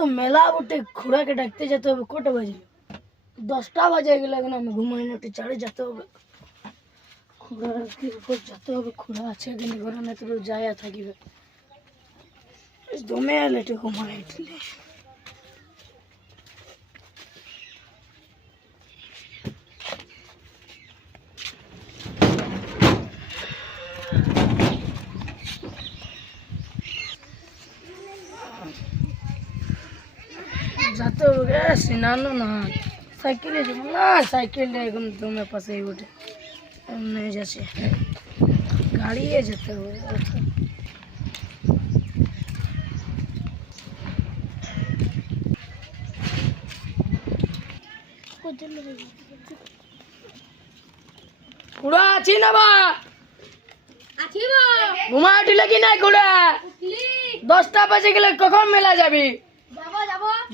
তো মেলা বটে, ঘোড়াকে ডাকতে যেতে হবে, কটা বাজে? দশটা বাজে গেলে এখন আমি ঘুমাই না, একটু চাড়ে যেতে হবে। উপর যেতে হবে? ঘোড়া আছে এখানে, ঘোড়া না তো থাকিবে। দমে এলে একটু ঘুমাই উঠলে যেতে হবে গে সিনানো না সাইকেলে যাব না সাইকেলটা এখন দমে পাশে উঠে এমনি যাচ্ছে। গাড়িয়ে যেতে হবে। কুড়া আছি না বা? ঘুমা উঠিলে কি নাই কুড়া? দশটা বাজে গেলে কখন মেলা যাবি?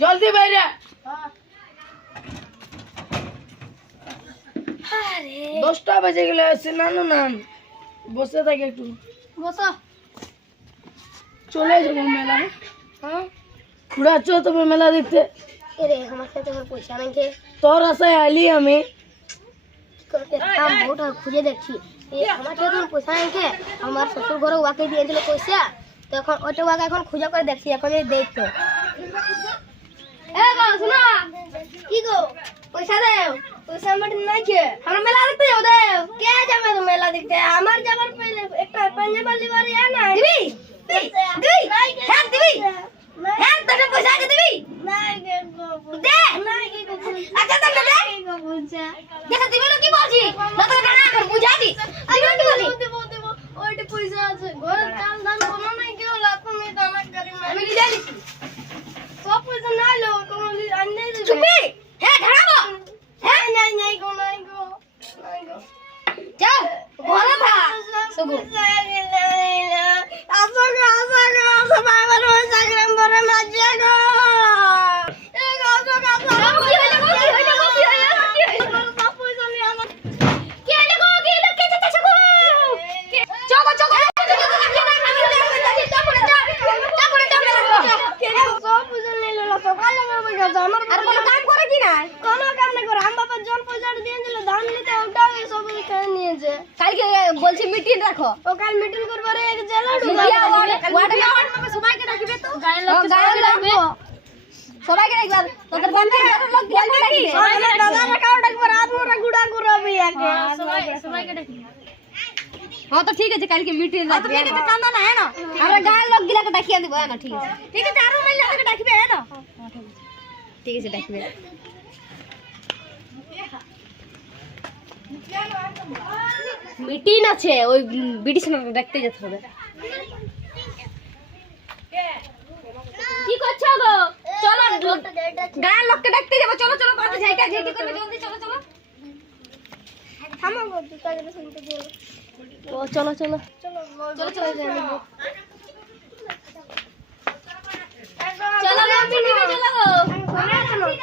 জলদি বাইরে দশটা বাজে গেলে সিনানো না বসে থাকে একটু বসো চলে যাব মেলা হ্যাঁ ঘুরা চো তবে মেলা দেখতে এরে আমার সাথে আমার পয়সা নাই কে তোর আশায় আইলি আমি করতে থাম ওটা খুঁজে দেখছি এ আমার কাছে তো পয়সা নাই কে আমার শ্বশুর ঘরে ওয়াকে দিয়েছিল পয়সা তো এখন ওটা ওয়াকে এখন খুঁজে করে দেখছি এখন এই দেখতো এ গো শোনো কি গো পয়সা দেও পয়সা আমার নাই কে আমরা মেলা দেখতে যাব দেও কে যাবে তো মেলা দেখতে আমার যাবার পহলে একটা পাঞ্জাব লিবারে আ না দিবি দিবি হ্যাঁ দিবি হ্যাঁ তোর পয়সা আছে দিবি নাই কে গো দে নাই কে গো আচ্ছা তাহলে দে গো পয়সা যেটা দিবি না কি বলছি লোকের কানা কর বুঝাছি দিবি কি বলি দেব দেব ওইটা পয়সা আছে ঘরে চাল ধান কোনো নাই কেউ লাত মে দানা করি আমি লিখে দিছি সব পয়সা নাই লো কোনো আনলে দিবে চুপি হ্যাঁ ধারাবো হ্যাঁ নাই নাই গো নাই গো নাই গো যাও ঘরে থাক সুগু আসো গো আসো গো আসো বাবার পয়সা গ্রাম ভরে মাঝে গো এ গো আসো গো আসো গো কি হইল গো কি হইল গো কি হইল কি হইল সব পয়সা নিয়ে আমার কি হইল গো কি হইল কে চাচা গো চলো চলো আমার আর কোনো কাম করে কি না কোনো কাম না করে আম বাবা জল পয়সা দিয়ে দিল ধান নিতে ওটাও এই সব খেয়ে নিয়েছে কালকে বলছি মিটিং রাখো। ও কাল মিটিং করবে রে এক জেলা সবাইকে ডাকবে তো? গায়ের লোক ডাকবে। সবাইকে ডাকবে। তোদের বন্ধের লোক বলবে নাকি দাদারা কাউ ডাকবে রাত মোরা গুড়া গুড়াবি একে সবাইকে ডাকবে হ্যাঁ তো ঠিক আছে কালকে মিটিং রাখবে ঠিক আছে কান্দা না হ্যাঁ না আমরা গায়ের লোক গিলাকে ডাকিয়ে দিব হ্যাঁ না ঠিক আছে। ঠিক আছে আরও মাইলে আমাকে ডাকবে হ্যাঁ না ঠিক আছে ডাকবে। মিটিং আছে ওই বিটিশ দেখতে যেতে হবে। কি করছ গো? চলো গায়ের লোককে দেখতে যাব। চলো চলো ঝাইকা ঝাইকি করবে জলদি চলো চলো। থামো গো দুটো জন্য শুনতে দিও ও চলো চলো। চলো চলো চলো। যাই নিবো চলো। গো মিটিংয়ে চলো গো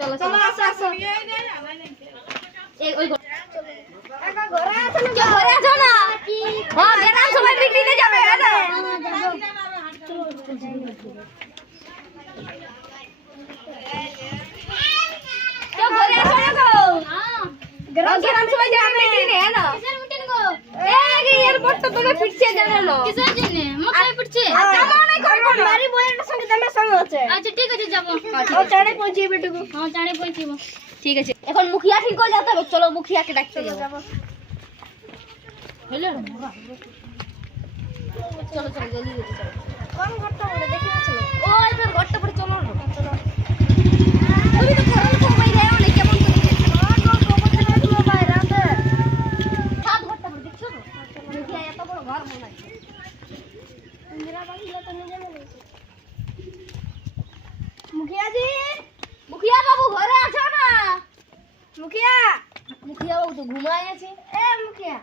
চলো। চলো আসো আসো এই ওই ঘর- ঘরে আছো না ঘরে আছো না হ্যাঁ বেরাম সবাই মিটিংয়ে যাবে হ্যাঁ না তো ঘরে আছো না গো গ্রাম গ্রাম সবাই যাবে মিটিংয়ে হ্যাঁ না এই এয়ারপোর্ট তো তোকে ফিরছে জানো না। কিসের জন্য? মোটাই পড়ছে কামা নাই করব না বাড়ি সঙ্গে তোমার সঙ্গে আছে আচ্ছা ঠিক আছে যাব। ও চাড়ে পৌঁছিয়ে বেটুকু। হ্যাঁ চাঁড়ে পৌঁছিব। ঠিক আছে। মুখিয়া ঠিক করে যেতে হবে চলো মুখিয়াকে ডাকতে যাব। হইল চলো চলো জলদি যেতে চলো। কোন ঘরটা বলে দেখি চলো। ও এবার ঘরটা পরে চলো। না চলো। তুমি তো ঘরের কোন বাইরে অনেক কেমন করে সাত ঘরটা পরে দেখছ তো মুখিয়া এত বড় ঘর মনে হয় ইন্দিরা বাংলা তো নিজে না মুখিয়া জি মুখিয়া বাবু ঘরে আছো না মুখিয়া মুখিয়া বাবু তো ঘুমায় আছে এ মুখিয়া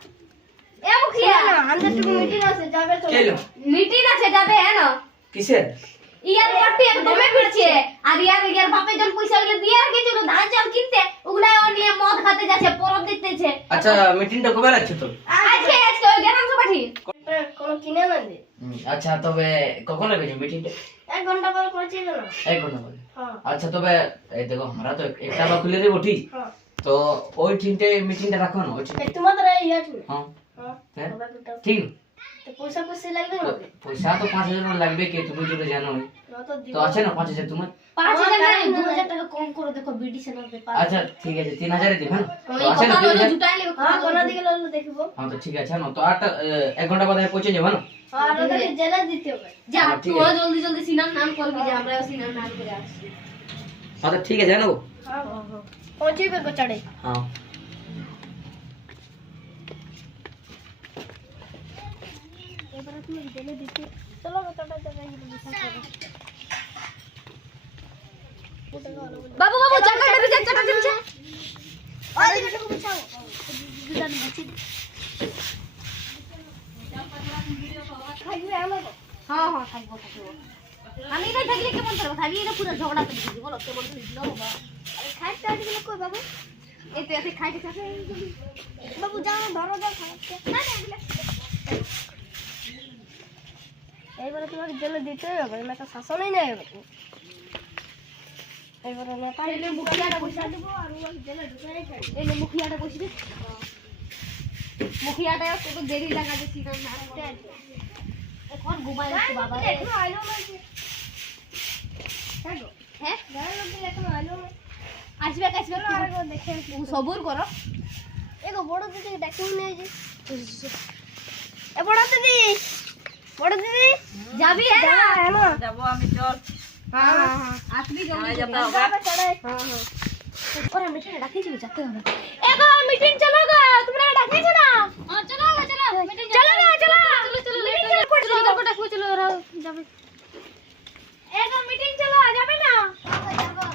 এ মুখিয়া আমাদের টুকু মিটিং আছে যাবে তো কেলো মিটিং আছে যাবে হ্যাঁ না কিসের ইয়ার পার্টি একদমই ফিরছে আর ইয়ার ইয়ার বাপে যখন পয়সা গুলো দিয়ে রেখেছিল ধান চাল কিনতে ওগুলা ও নিয়ে মদ খাতে যাচ্ছে পরব দিতেছে আচ্ছা মিটিংটা কবে রাখছো আজকে আজকে ওই গ্রাম সভাটি কোনো কিনে না দে। আচ্ছা তবে কখন রেখেছো মিটিংটা এক ঘণ্টা পর পৌঁছে গেল এক ঘণ্টা পরে? হ্যাঁ। আচ্ছা তবে এই দেখো আমরা তো একটা বা খুলে দেবো ঠিক? হ্যাঁ। তো ওই তিনটে মিটিংটা রাখো না ওই তোমাদের এই আছে হ্যাঁ। হ্যাঁ। ঠিক। পয়সা পয়সা লাগবে তো পয়সা তো পাঁচ হাজার লাগবে কি তুমি যদি জানো। তো আছে না পাঁচ হাজার তোমার? পাঁচ হাজার দু হাজার টাকা কম করে দেখো বিডি চ্যানেল আচ্ছা ঠিক আছে তিন হাজারে দিবে না তো আছে না জুটাই নেবে হ্যাঁ কোনা দিকে ললে দেখব হ্যাঁ তো ঠিক আছে না তো আটটা এক ঘণ্টা বাদে পৌঁছে যাব না আর ওদেরকে জেলা দিতে হবে। যা হ্যাঁ, তুই। জলদি জলদি সিনার নাম করবি যে আমরা সিনার নাম করে আসছি। হ্যাঁ তো ঠিক আছে জানো? হ্যাঁ পৌঁছিবে গোচাড়ে হ্যাঁ। এবারে তুমি জেলে দিতে চলো গোচাড়ে জায়গায় বাবু বাবু চাকা দেবি যা চাকা দেবি যা ওই দিকে টুকু বিছাও দুজন বসি থাকবে আমার হ্যাঁ হ্যাঁ থাকব থাকব। আমি এটাই থাকলে কেমন থাকব? আমি এটা পুরো ঝগড়া করে দিচ্ছি বলো কেমন করে দিল, বাবা। খাইতে দিলে কই, বাবু? এই তো এতে খাইতে খাইতে বাবু, যাও, ধরো, যাও খাইতে না না এইবারে তোমাকে জেলে দিতেই হবে তো শাসনই নেই হবে এইবারে নেতা এলে মুখিয়াটা পয়সা দেবো আর ও জেলে ঢুকাই এলে মুখিয়াটা বসে দে। মুখিয়াটা একটু দেরি লাগা যে সিনার নাম করতে এখন ঘুমাই যাচ্ছে বাবা। এখনও আইলো না। হ্যাঁ হ্যাঁ? লোক এখনও আইলো না। আসবে আসবে দেখে সবুর করো। এগো বড় দিদি ডাকিও নিয়ে যে। এ বড় দিদি। বড় দিদি যাবি যা, এনো। আমি চল হ্যাঁ হ্যাঁ হ্যাঁ যাব। যাবে। হ্যাঁ হ্যাঁ মিটিং চলো গো তোমরা ডাকিয়েছো না হ্যাঁ, চলো চলো মিটিং চলো গো, চলো। চলো চলো হয়ে যাচ্ছে। চলো ওরা যাবে এগো মিটিং চলো যাবে না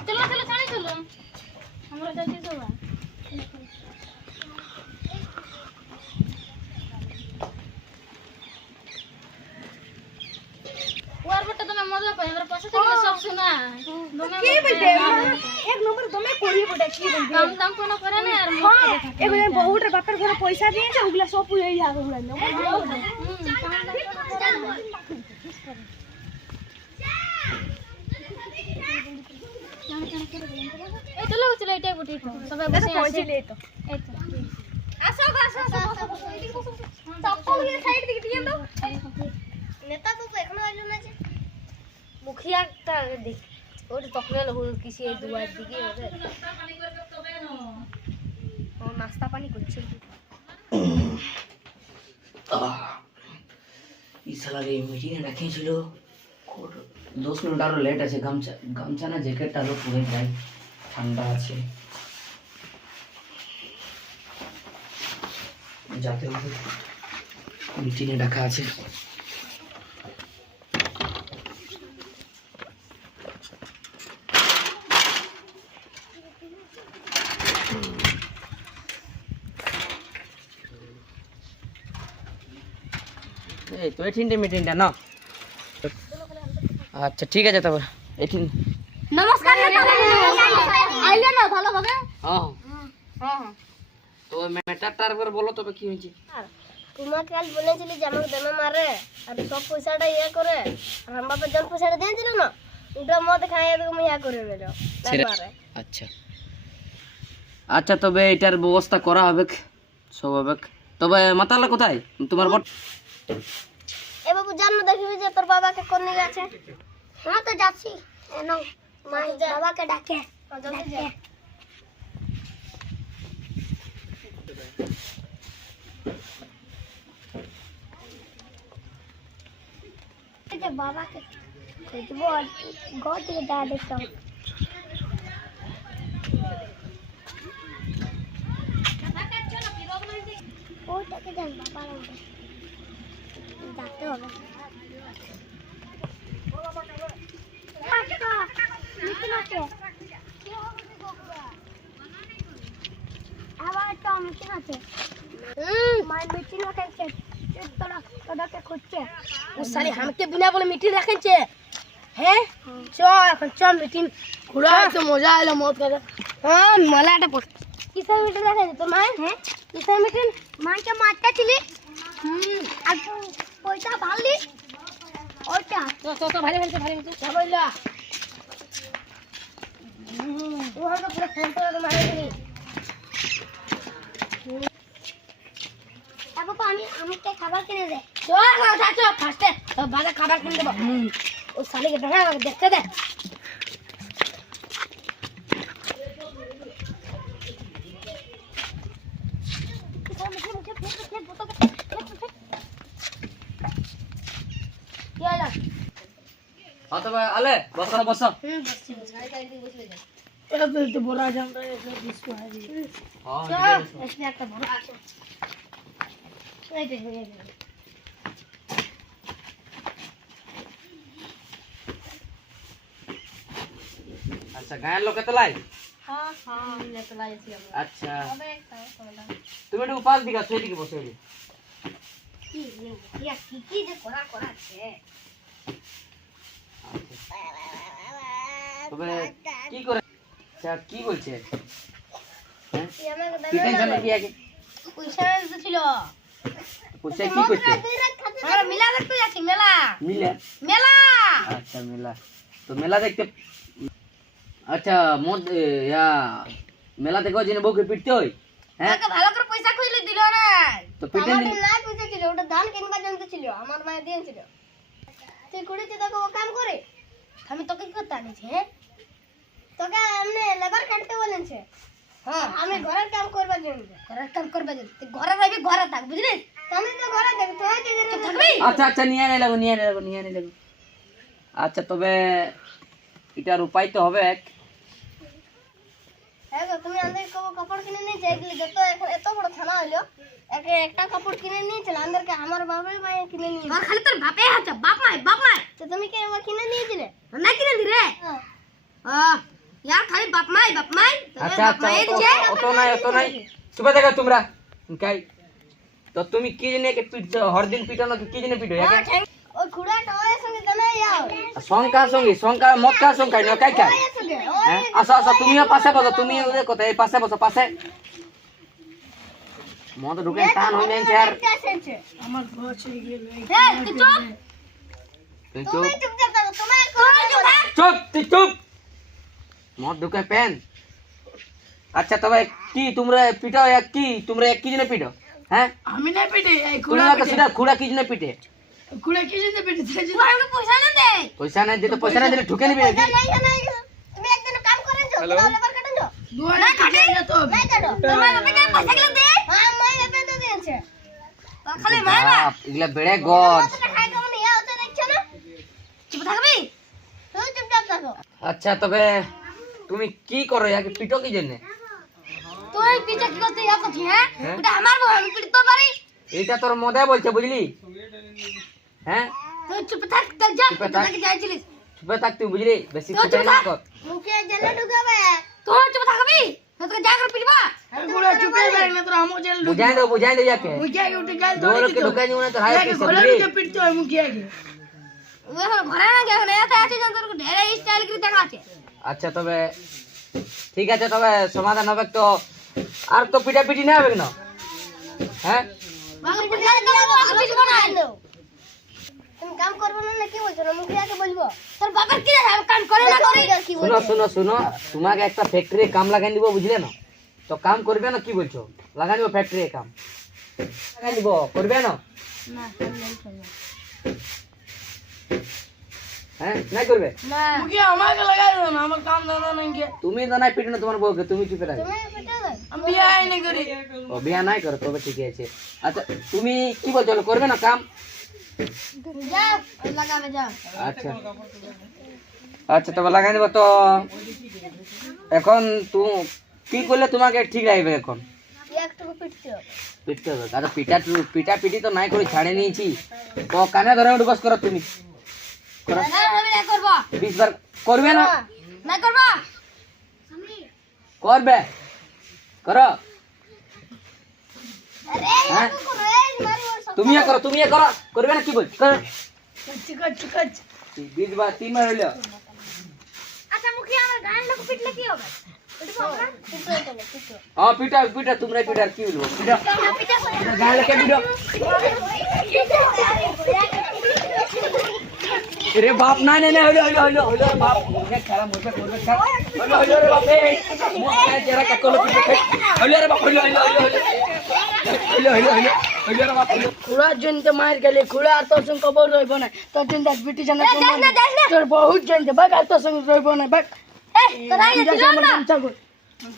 চলো চলো ছাড়ে চলো আমরা যাচ্ছি তো ওর বটে তুমি মজা পাই আমরা পাশে থেকে সব শোনা তুমি কি বলবে? এক নম্বর তুমি করি বটে কি বলবে? কাম দাম কোনো করে না আর হ্যাঁ এগুলো বহুটার বাপের ঘরে পয়সা দিয়েছে ওগুলা সব পুড়ে যাবে ওগুলা এই চলো চলো এটাই বটে সবাই বসে আছে। পৌঁছিলে তো এই তো। আসো গো, আসো আসো চপ্পল দিয়ে সাইড দিকে দিয়ে দাও। নেতা বাবু এখনও আইলো না যে মুখিয়াটা দেখ ওটা তখন হল কিসে দুয়ার দিকে ওদের ও নাস্তা পানি করছে। আহ, এই সালার এই মিটিংয়ে কোর- দশ মিনিট আরও লেট আছে গামছা গামছা না জ্যাকেটটা আরও পরে যায় ঠান্ডা আছে। যাতে মিটিংয়ে ডাকা আছে। এই তো এটিনটে মিটিংটা না আচ্ছা ঠিক আছে তবে এটিন নমস্কার আইলে না ভালোভাবে হ্যাঁ। হ্যাঁ হ্যাঁ। তো ম্যাটারটা একবার বলো তবে কি হয়েছে? তোমাকে কাল বলেছিলি যে আমাকে দেমে মারে আর সব পয়সাটা ইয়ে করে আর আমার বাপের জন পয়সাটা দিয়েছিল না? ওটা মদ খাইয়ে তুমি ইয়া করে বেরো আচ্ছা। আচ্ছা তবে এটার ব্যবস্থা করা হবে সব হবে তবে মাতালা কোথায়? তোমার বট এ বাবু জানো দেখবি যে তোর বাবাকে কোন নিয়ে গেছে হ্যাঁ তো যাচ্ছি। এনো মাই বাবাকে ডাকে। ডাকে। এই যে বাবাকে খুঁজবো আর ঘর থেকে যা দেখতাম ওটাকে যান বাবা ডাকতে হবে। আবার একটা মিটিং আছে মায়ের মিটিং রাখেছে তোরা তোদেরকে খুঁজছে। ও সালি আমাকে বিনা বলে মিটিং রাখেছে হ্যাঁ চ এখন চ মিটিং ঘুরা তো মজা এলো মত করে হ্যাঁ মলাটা পড় কিসের মিটিং রাখেছে তোর মায়ের হ্যাঁ কিসের মিটিং মাকে মারতে ছিলি? হুম আর পয়সা ভালি ওইটা। তো তো তো ভালো ভালো ভালো তো যাবইলা ও হয়তো পুরো ফোন করে মারে দিলি। বাবা আমি আমাকে খাবার কিনে দে। চল না চাচো ফার্স্টে বাজার খাবার কিনে দেবো। ও শালিকে দেখা দেখতে দে। কি হলো? হ্যাঁ তবে আলে বস বস হুম, বসছি, বসছি। এটা তো একটু বড় জামটা একটা বিস্কুট আছে হ্যাঁ চল, এখানে একটা বড় আছে। এই দে, এই দে। আচ্ছা গায়ের লোকে তো লাই হ্যাঁ হ্যাঁ মিলে তো লাইছি আমরা আচ্ছা তবে খাও খাওয়া তুমি একটু উপাস দিকা সেদিকে বসে ওই কি কি কি যে করা করা তবে কি করে? আচ্ছা কি বলছে? হ্যাঁ? তুই আমাকে কি টেনশন কি আগে পয়সা ছিল পয়সা কি করছে? আমরা মেলা? দেখতে যাচ্ছি মেলা মিলে মেলা আচ্ছা মেলা। তো মেলা দেখতে আচ্ছা মদ ইয়া মেলা দেখো জেনে বউকে পিটতে হ্যাঁ? আমাকে ভালো করে পয়সা কইলে দিল না। তো পিটে আমার না পয়সা ছিল ওটা ধান কিনবার জন্য ছিল আমার মায়ের দিয়েছিল তুই কুড়িতে তোকে ও কাম করে। আমি তোকে কি করতে আনিছি হ্যাঁ? তোকে এমনি লেবার কাটতে বলেছে। হ্যাঁ। আমি ঘরের কাম করবার জন্য। ঘরের কাম করবার জন্য। তুই ঘরে রবি ঘরে থাক বুঝলি? তুমি তো ঘরে থাকবি তুই কি থাকবি? আচ্ছা আচ্ছা নিয়ে আনে লাগো নিয়ে আনে লাগো নিয়ে আনে লাগো। আচ্ছা তবে এটার উপায় তো হবে হ্যাঁ গো, তুমি আমাদের কব- কাপড় কিনে নিয়ে চাইছিলে যত এত বড় থানা হলো একটা কাপড় কিনে নিয়েছিল আমাদেরকে আমার বাবাই মায়ে কিনে নিয়ে আর খালি তোর বাপে আছে বাপ মাই বাপ মাই। তো তুমি কি আমার কিনে নিয়েছিলে? না কিনে দি রে? यार খালি বাপ মাই বাপ মাই। আচ্ছা আচ্ছা অত- অত নাই অত নাই। চুপে থাকো তোমরা। কাই তো তুমি কি জন্য একে পিটছো হরদিন পিটানো কি কি জন্য পিটো খুড়াটা সঙ্গে জানাই যাও সঙ্গে না কাই কাই? হ্যাঁ আসো আসো তুমিও পাশে বসো তুমি কথা এই পাশে বসো পাশে। মদ ঢুকে টান হয়ে আর ওর এসেছে আমার ঘর ছেড়ে গেল হ্যাঁ তুই চুপ। তুই চুপ। চুপ তুই চুপ। মদ ঢুকে পেন। আচ্ছা তবে কি তোমরা পিটো এক কি? তোমরা এক কি জন্য পিটো? হ্যাঁ? আমি না পিটে এই খুড়া সেটা খুড়া কি জন্য পিটে? খুড়া কি জন্য পিটে? তাই জন্য পয়সা না দে পয়সা নাই দিতে পয়সা নাই দিলে ঢুকে নিবি নাকি? নাই নাই তুমি একদিন কাম করেন যাও তোমার লেবার কাটেন যেতে হবে নাই কাটো তোমার বাবাকে পয়সা গুলো দে হ্যাঁ মাই এপে তো দিয়েছে খালি মাই না বাপ, এগুলা বেড়ে গজ কতটা খাই কেমন ইয়া হতে দেখছ না চুপ থাকবি তুই চুপচাপ থাকো আচ্ছা তবে তুমি কি করো ইয়াকে পিটো কি জন্য তুই পিছে কি করতে ইয়া করছিস হ্যাঁ হ্যাঁ? ওটা আমার বউ আমি পিটতে পারি এটা তোর মদে বলছে বুঝলি হ্যাঁ তুই চুপ থাক দেখ যা চুপে থাক। তুই যাইছিলিস চুপে থাক তুই বুঝলি বেশি তো ফুটাই চুপ না থাক। কর মুখে জেলে ঢুকাবে তুই চুপ থাকবি তোকে যা করে পিটবা। খুড়া চুপে থাক না তোর আমও জেল বুঝাই দো বুঝাই দো ইয়াকে আগে উঠে গাল দৌড় ধরে কে ঢুকাই দিব না তো হাই পিছে ঘরে ঢুকে। পিটতে হয় মুখে আগে ওই ঘরে না না এত আছে জান তোর ঢেরে স্টাইল করে দেখা আচ্ছা তবে ঠিক আছে তবে সমাধান হবে তো। আর তো পিটা পিটি না হবে না হ্যাঁ দাও তুমি কাম করবে না কি বলছো? না মুখে আগে বলব। তোর বাবার কি কাম করে না কি শুনো শুনো শুনো। তোমাকে একটা ফ্যাক্টরি কাম লাগাই দিব বুঝলে না? তো কাম করবে না কি বলছো? লাগাই দিব ফ্যাক্টরি কাম। লাগাই দিব করবে না? হ্যাঁ নাই করবে? আমাকে লাগাই দাও না আমার কাম দাদা নাই তুমি তো নাই পিটো তোমার বউকে তুমি চুপে থাকবে। তুমি আমি বিয়ে আইনি করি। ও বিয়া নাই করো তবে ঠিকই আছে। আচ্ছা তুমি কি বলছো করবে না কাম? যা লাগাবে যা। আচ্ছা। আচ্ছা তবে লাগাই দেবো তো। এখন তুমি কি করলে তোমাকে ঠিক লাগবে এখন? একটু পিটতে হবে। পিটতে হবে আচ্ছা পিটা পিটা পিটি তো নাই করে ছাড়ে নিয়েছি। তো কানে ধরে উঠে বস করো তুমি। করো। না আমি না করব বিশ বার করবে না? না করব। করবে করো। আরে হ্যাঁ? একটু করো এই মারি ওর সব তুমিও করো তুমিও করো। করবে না কি বল? করো। চিকাচ চিকাচ বিশ বার তিন বার হইল। আচ্ছা মুখে আমার গান লোক পিটলে কি হবে পিটবো আমরা পিটবো তো পিটবো হ্যাঁ পিটা পিটা তোমরা পিটা আর কি বলব পিটা গায়ে লেগে পিটো পিটবো রে বাপ না না না হইল হইল হইল রে বাপ মুরগে খেলা মুরগে মুরগে খেলা হইল হইল রে বাপ এই মুরগে তেরা কাকলো রে বাপ হইল হইল হইল রে বাপ খুড়ার জন্য মার গেলে খুড়া আর তোর সঙ্গে কবর রইব না তোর জন্য দেখ বিটি জানা তোর বহুত জন্য বাক আর তোর সঙ্গে রইব না বাক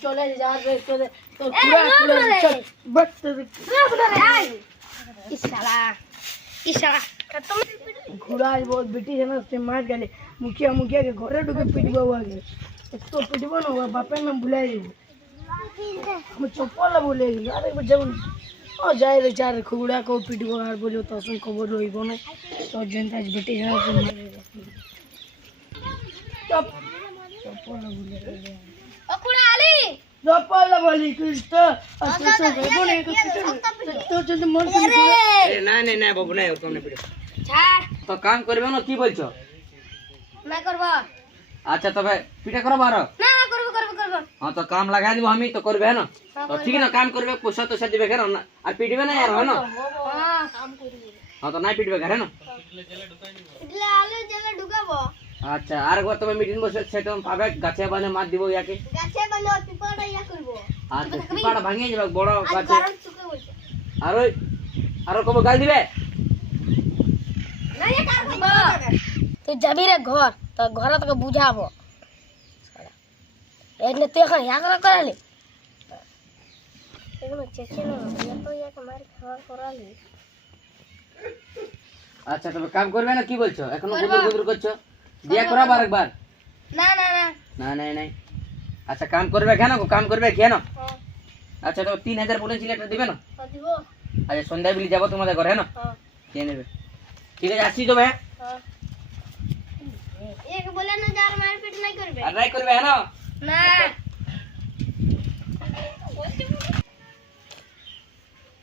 চলে যা তোর তোর খুড়া খুড়া চল বাক তোর ইশালা ইশালা খুড়া আজ বহুত বিটি জানা সে মার গেলে মুখিয়া মুখিয়া के ঘরে ঢুকে পিটবো আগে তো পিটবো না ওর বাপের নাম ভুলাই দিব আমি চপ্পলা বলে গেল আরে যেমন ও যাই রে চার খুড়া কেউ পিটবো আর বলব তোর সঙ্গে খবর রইব না তোর জন্য আজ বিটি জানা সে মারে চপ চপ্পলা বলে জপল বলি কৃষ্ণ। অসুস্থ বেগুনে তো যদি মন আচ্ছা, করে না না না বাবু না তোমনে পিড়ো। ছাড় তো কাম করবে না কি বলছো? না করব। আচ্ছা তবে পিঠা করো বারো না না করব করব করব। হ্যাঁ তো কাম লাগাই দিব আমি তো করবে হ্যাঁ না? হ্যাঁ, তো ঠিক না কাম করবে পয়সা তো সাজিবে কেন হ্যাঁ না? আর পিটবে না यार না? হ্যাঁ। কাম করবে হ্যাঁ তো না পিটবে ঘরে না? ইডলে আলু জেলে ঢুকাবো। আচ্ছা আর একবার তুমি মিটিং বসে সেটা পাবে গাছে বাঁধে মার দিব ইয়াকে। গাছে বানো পিপড়া ইয়া করব। আচ্ছা পিপাটা ভাঙিয়ে যাবে বড় গাছে। আর ওই আর কবে গাল দিবে? না ইয়া কার তুই যাবি রে ঘর তো ঘরে তোকে বুঝাবো। এনে তুই এখন ইয়া করা করালি? এগুলো চেচে না তো ইয়াকে মারি খাওয়া করালি। আচ্ছা তবে কাম করবে না কি বলছো? এখন গুদুর গুদুর করছ? বিয়ে করাবো আরেকবার না না না। না নাই নাই। আচ্ছা কাম করবে কেন গো? কাম করবে কেন হ্যাঁ আচ্ছা তো তিন হাজার বলেছিলে একটা দিবে না? দিব। আচ্ছা সন্ধ্যায় বিলি যাব তোমাদের ঘরে না? হ্যাঁ দিয়ে নেবে ঠিক আছে আসছি তো ভাই হ্যাঁ এক বলে না যার মারপিট নাই করবে আর নাই করবে হ্যাঁ না? না।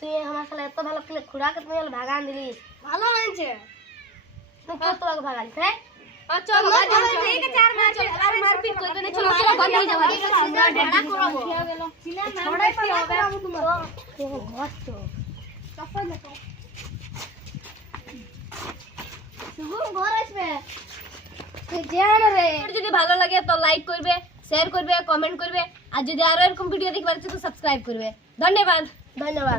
তুই আমার খেলা এত ভালো খেলে খুড়াকে তুমি হলো ভাগান দিলিস ভালো হয়েছে তুই কত তোমাকে ভাগালি হ্যাঁ আচ্ছা ঠিক আছে আর মারপিট আর মারপিট করবে না চলো চলো বন্ধ হয়ে যাবে ঢাকা করাবো ছড়াই কি হবে তোমার দেখো ঘর তো শুভম ঘর আসবে যদি ভালো লাগে তো লাইক করবে শেয়ার করবে কমেন্ট করবে আর যদি আরও এরকম ভিডিও দেখবার আছে তো সাবস্ক্রাইব করবে ধন্যবাদ ধন্যবাদ